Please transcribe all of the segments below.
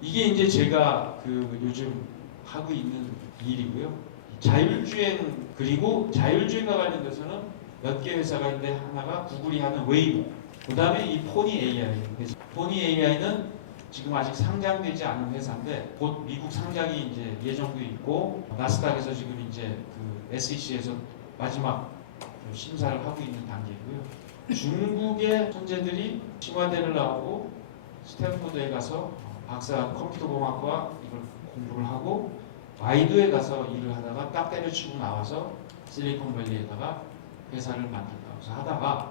이게 이제 제가 요즘 하고 있는 일이고요. 자율주행 그리고 자율주행과 관련돼서는 몇 개 회사가 있는데 하나가 구글이 하는 웨이모, 그다음에 이 포니 AI. 포니 AI는 지금 아직 상장되지 않은 회사인데 곧 미국 상장이 이제 예정돼 있고 나스닥에서 지금 이제 SEC에서 마지막 심사를 하고 있는 단계고요. 중국의 천재들이 칭화대를 나오고 스탠포드에 가서 박사 컴퓨터공학과 이걸 공부를 하고 바이두에 가서 일을 하다가 딱 때려치고 나와서 실리콘밸리에다가 회사를 만든다고 해서 하다가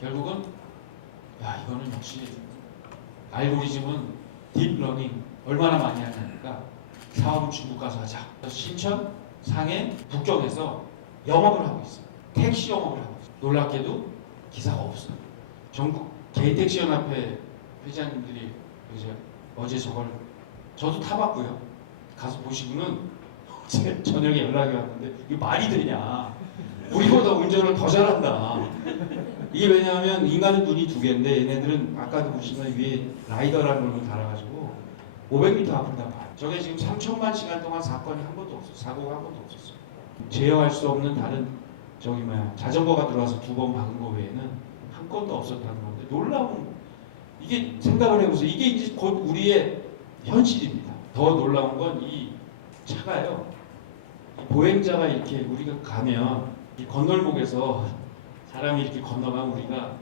결국은 야 이거는 역시 알고리즘은 딥러닝 얼마나 많이 하냐니까 사업은 중국 가서 하자. 신천, 상해, 북경에서 영업을 하고 있어요. 택시 영업을 하고 있어요. 놀랍게도 기사가 없어요. 전국 개택시연합회 회장님들이 어제 저걸 저도 타봤고요. 가서 보시고는 저녁에 연락이 왔는데 이게 말이 되냐? 우리보다 운전을 더 잘한다. 이게 왜냐하면 인간은 눈이 두 개인데 얘네들은 아까도 보시면 위에 라이더라는 걸 달아가지고 500m 앞을 다 봐요. 저게 지금 3천만 시간 동안 사건이 한 번도 없었어요. 사고가 한 번도 없었어요. 제어할 수 없는 다른 자전거가 들어와서 두 번 박은 거 외에는 한 건도 없었다는 건데 놀라운 이게 생각을 해보세요. 이게 이제 곧 우리의 현실입니다. 더 놀라운 건 이 차가요. 이 보행자가 이렇게 우리가 가면 이 건널목에서 사람이 이렇게 건너가면 우리가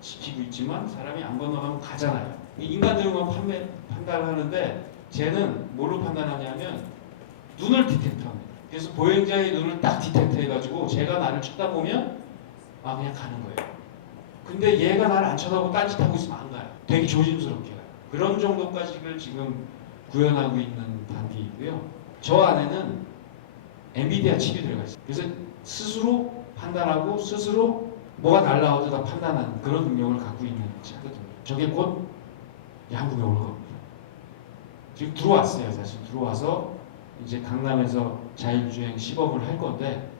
지키고 있지만 사람이 안 건너가면 가잖아요. 인간들은 판단하는데 쟤는 뭘로 판단하냐면 눈을 디텍트합니다. 그래서 보행자의 눈을 딱 디텍트해가지고 제가 나를 쳐다보면 아 그냥 가는 거예요. 근데 얘가 나를 안 쳐다보고 딴짓하고 있으면 안 가요. 되게 조심스럽게 가요. 그런 정도까지를 지금 구현하고 있는 단계이고요. 저 안에는 엔비디아 칩이 들어가 있어요. 그래서 스스로 판단하고 스스로 뭐가 날라와도 다 판단하는 그런 능력을 갖고 있는 차거든요. 저게 곧 양국에 올 겁니다. 지금 들어왔어요. 사실 들어와서 이제 강남에서 자율주행 시범을 할 건데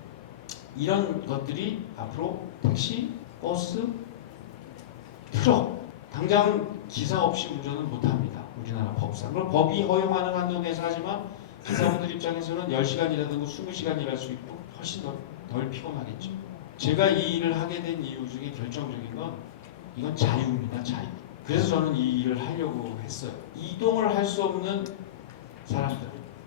이런 것들이 앞으로 택시, 버스, 트럭 당장 기사 없이 운전은 못합니다. 우리나라 법상. 그럼 법이 허용하는 한도 내에서 하지만 기사분들 입장에서는 10시간 일하던 거 20시간 일할 수 있고 훨씬 덜 피곤하겠죠. 제가 이 일을 하게 된 이유 중에 결정적인 건 이건 자유입니다. 자유. 그래서 저는 이 일을 하려고 했어요. 이동을 할 수 없는 사람들,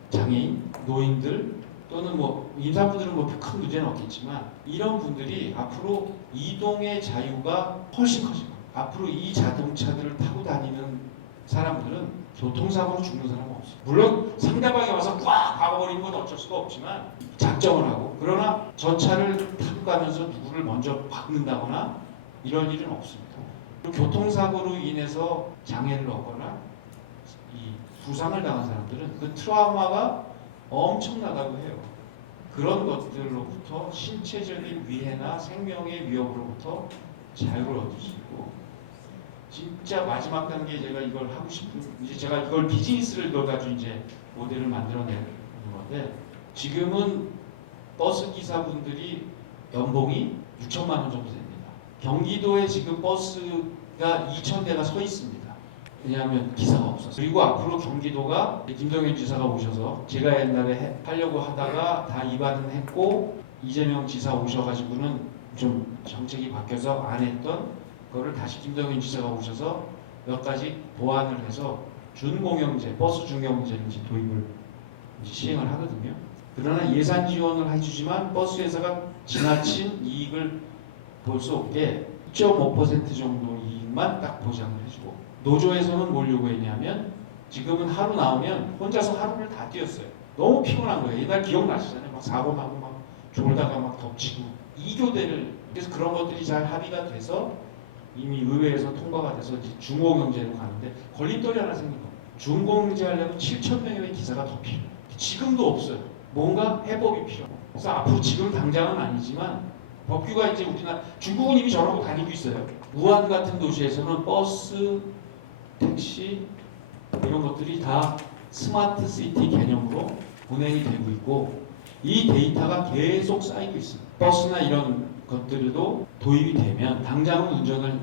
장애인, 노인들 또는 임산부들은 큰 문제는 없겠지만 이런 분들이 앞으로 이동의 자유가 훨씬 커질 겁니다. 앞으로 이 자동차들을 타고 다니는 사람들은 교통사고로 죽는 사람은 없어요. 물론 상대방이 와서 꽉 박아버리는 건 어쩔 수가 없지만 작정을 하고 그러나 저 차를 타고 가면서 누구를 먼저 박는다거나 이런 일은 없습니다. 교통사고로 인해서 장애를 얻거나 이 부상을 당한 사람들은 그 트라우마가 엄청나다고 해요. 그런 것들로부터 신체적인 위해나 생명의 위협으로부터 자유를 얻을 수 있고 진짜 마지막 단계에 제가 이걸 하고 싶은 이제 제가 이걸 비즈니스를 이걸 가지고 이제 모델을 만들어내는 건데 지금은 버스 기사분들이 연봉이 6천만 원 정도 됩니다. 경기도에 지금 버스가 2,000대가 서 있습니다. 왜냐하면 기사가 없어서. 그리고 앞으로 경기도가 김동연 지사가 오셔서 제가 옛날에 하려고 하다가 다 이반은 했고 이재명 지사 오셔가지고는 좀 정책이 바뀌어서 안 했던 그거를 다시 김동연 지사가 오셔서 몇 가지 보완을 해서 준공영제, 버스 준공영제를 이제 도입을 이제 시행을 하거든요. 그러나 예산 지원을 해주지만 버스 회사가 지나친 이익을 볼 수 없게 2.5% 정도 이익만 딱 보장을 해주고 노조에서는 뭘 요구했냐면 지금은 하루 나오면 혼자서 하루를 다 뛰었어요. 너무 피곤한 거예요. 옛날 기억나시잖아요. 막 사고 나고 막 졸다가 막 덮치고 2교대를 그래서 그런 것들이 잘 합의가 돼서 이미 의회에서 통과가 돼서 중공영제로 가는데 걸림돌이 하나 생긴 겁니다. 중공영제 하려면 7,000명의 기사가 더 필요해요. 지금도 없어요. 뭔가 해법이 필요해요. 그래서 앞으로 지금 당장은 아니지만 법규가 이제 우리나라 중국은 이미 저러고 다니고 있어요. 우한 같은 도시에서는 버스, 택시 이런 것들이 다 스마트 시티 개념으로 운행이 되고 있고 이 데이터가 계속 쌓이고 있습니다. 버스나 이런 것들도 도입이 되면 당장은 운전을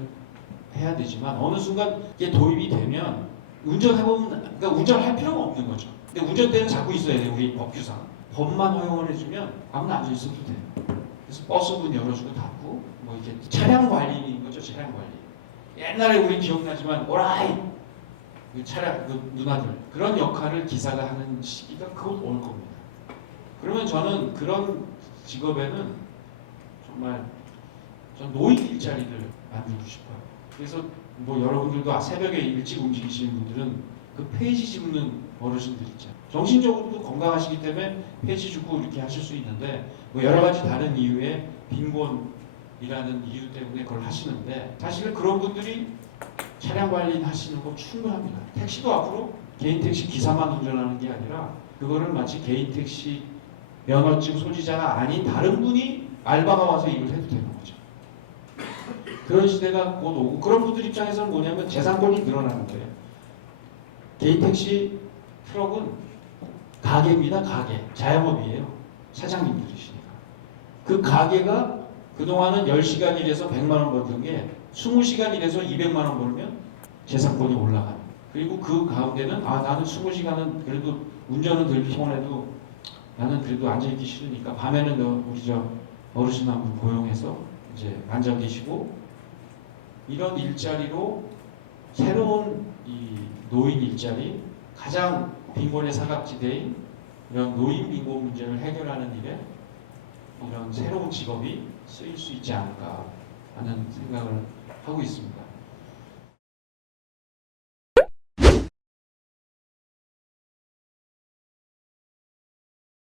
해야 되지만 어느 순간 이게 도입이 되면 운전해보면 그러니까 운전할 필요가 없는 거죠. 근데 운전대는 잡고 있어야 돼요. 우리 법규상. 법만 허용을 해주면 아무나 앉아 있어도 돼요. 그래서 버스 문 열어주고 닫고 뭐 이렇게 차량 관리인 거죠. 차량 관리. 옛날에 우리 기억나지만 오라이 그 차량 그 누나들 그런 역할을 기사가 하는 시기가 곧 올 겁니다. 그러면 저는 그런 직업에는 정말 전 노인 일자리를 만들고 싶어요. 그래서 뭐 여러분들도 새벽에 일찍 움직이시는 분들은 그 폐지 줍는 어르신들 있잖아요. 정신적으로도 건강하시기 때문에 폐지 줍고 이렇게 하실 수 있는데 뭐 여러 가지 다른 이유에 빈곤이라는 이유 때문에 그걸 하시는데 사실은 그런 분들이 차량 관리 하시는 거 충분합니다. 택시도 앞으로 개인 택시 기사만 운전하는 게 아니라 그거를 마치 개인 택시 면허증 소지자가 아닌 다른 분이 알바가 와서 일을 해도 되는 거죠. 그런 시대가 곧 오고 그런 분들 입장에서는 뭐냐면 재산권이 늘어나는 거예요. 개인 택시 트럭은 가게입니다. 가게. 자영업이에요. 사장님들이시니까. 그 가게가 그동안은 10시간 일해서 100만 원 벌던 게 20시간 일해서 200만 원 벌면 재산권이 올라가요. 그리고 그 가운데는 나는 20시간은 그래도 운전은 덜 피곤해도 나는 그래도 앉아있기 싫으니까 밤에는 우리 저 어르신 한 분 고용해서 이제 앉아 계시고 이런 일자리로 새로운 이 노인 일자리 가장 빈곤의 사각지대인 이런 노인 빈곤 문제를 해결하는 일에 이런 새로운 직업이 쓰일 수 있지 않을까 하는 생각을 하고 있습니다.